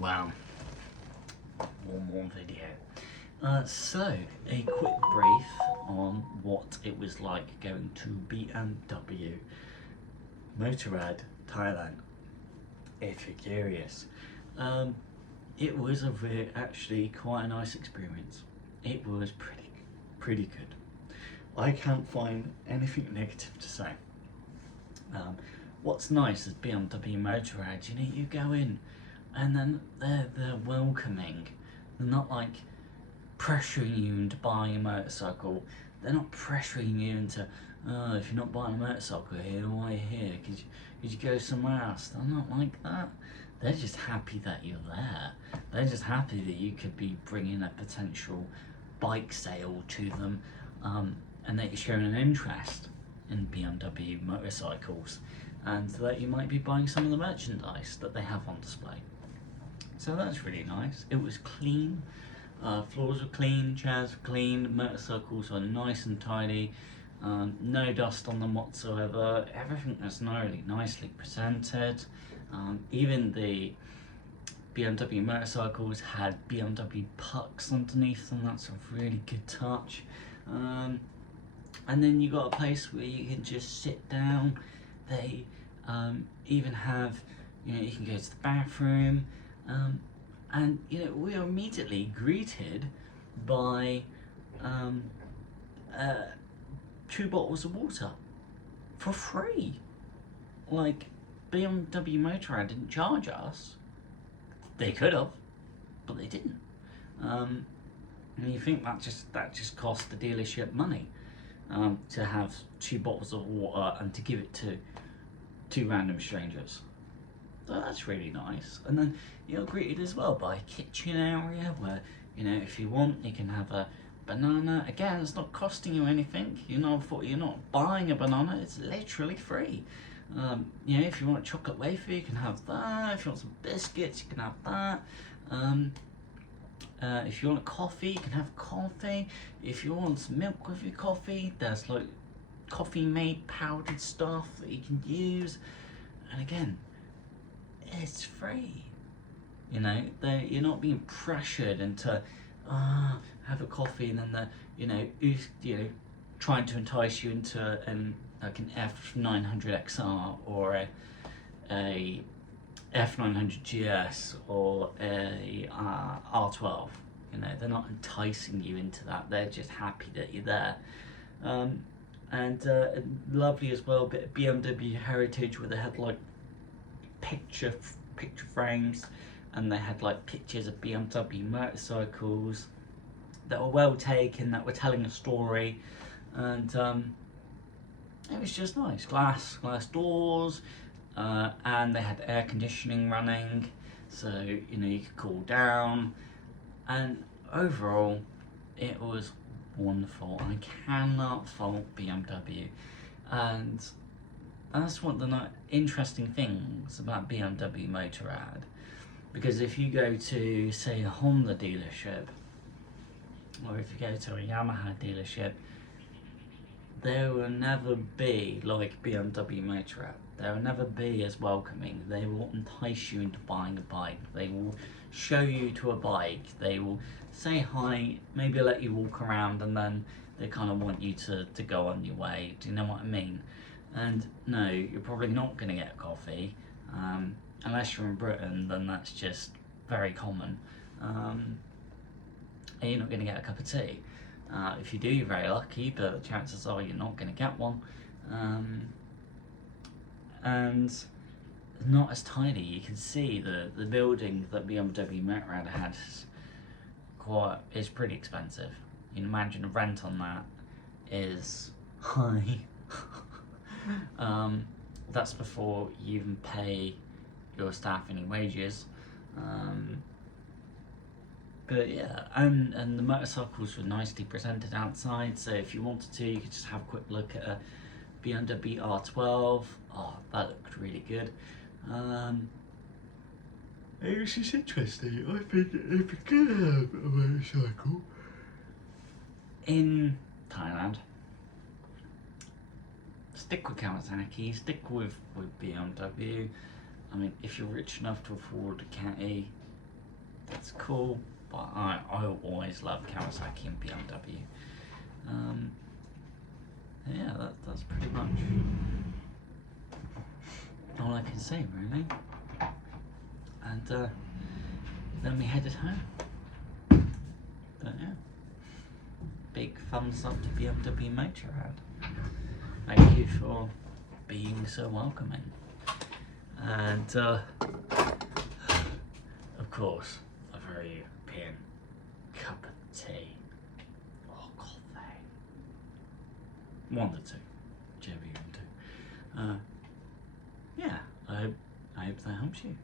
Wow, one more video. So, a quick brief on what it was like going to BMW Motorrad Thailand, if you're curious. It was actually quite a nice experience. It was pretty good. I can't find anything negative to say. What's nice is BMW Motorrad, you go in and then they're welcoming. They're not like pressuring you into buying a motorcycle. They're not pressuring you into, oh, if you're not buying a motorcycle here, why are you here? Could you go somewhere else? They're not like that. They're just happy that you're there. They're just happy that you could be bringing a potential bike sale to them, and that you're showing an interest in BMW motorcycles, and that you might be buying some of the merchandise that they have on display. So that's really nice. It was clean. Floors were clean, chairs were clean, motorcycles were nice and tidy, no dust on them whatsoever. Everything was really nicely presented. Even the BMW motorcycles had BMW pucks underneath them. That's a really good touch. And then you got a place where you can just sit down. They even have, you can go to the bathroom. And we are immediately greeted by 2 bottles of water for free. Like, BMW Motorrad didn't charge us. They could have, but they didn't. And you think that just cost the dealership money, to have 2 bottles of water and to give it to 2 random strangers. So that's really nice. And then you're greeted as well by a kitchen area where, if you want, you can have a banana. Again, it's not costing you anything. You're not buying a banana. It's literally free. If you want a chocolate wafer, you can have that. If you want some biscuits, you can have that. If you want a coffee, you can have coffee. If you want some milk with your coffee, there's like coffee-made powdered stuff that you can use. And again, it's free. You're not being pressured into have a coffee, and then they're trying to entice you into an F900XR or a F900 GS or a R12. They're not enticing you into that. They're just happy that you're there. And lovely as well, a bit of BMW heritage where they had like picture frames, and they had like pictures of BMW motorcycles that were well taken, that were telling a story. And it was just nice. Glass doors, and they had air conditioning running, so you could cool down. And overall, it was wonderful. I cannot fault BMW, and that's one of the interesting things about BMW Motorrad, because if you go to, say, a Honda dealership, or if you go to a Yamaha dealership, they will never be like BMW Motorrad. They will never be as welcoming. They will entice you into buying a bike. They will show you to a bike. They will say hi, maybe let you walk around, and then they kind of want you to go on your way. Do you know what I mean? And no, you're probably not going to get a coffee. Unless you're in Britain, then that's just very common. And you're not going to get a cup of tea. If you do, you're very lucky, but the chances are you're not going to get one. And not as tidy. You can see the building that BMW Motorrad had is pretty expensive. You can imagine the rent on that is high. That's before you even pay your staff any wages. But yeah, and the motorcycles were nicely presented outside, so if you wanted to, you could just have a quick look at a BMW R12. Oh, that looked really good. It was just interesting. I think if you could have a motorcycle in Thailand, stick with Kawasaki, stick with BMW. I mean, if you're rich enough to afford a Cat E, That's cool, but I always love Kawasaki and BMW. Yeah, that's pretty much all I can say, really. And then we headed home. But yeah, big thumbs up to BMW Motorrad. Thank you for being so welcoming. And of course, a very European cup of tea. Oh god, one of the two, whichever you want to. Yeah, I hope that helps you.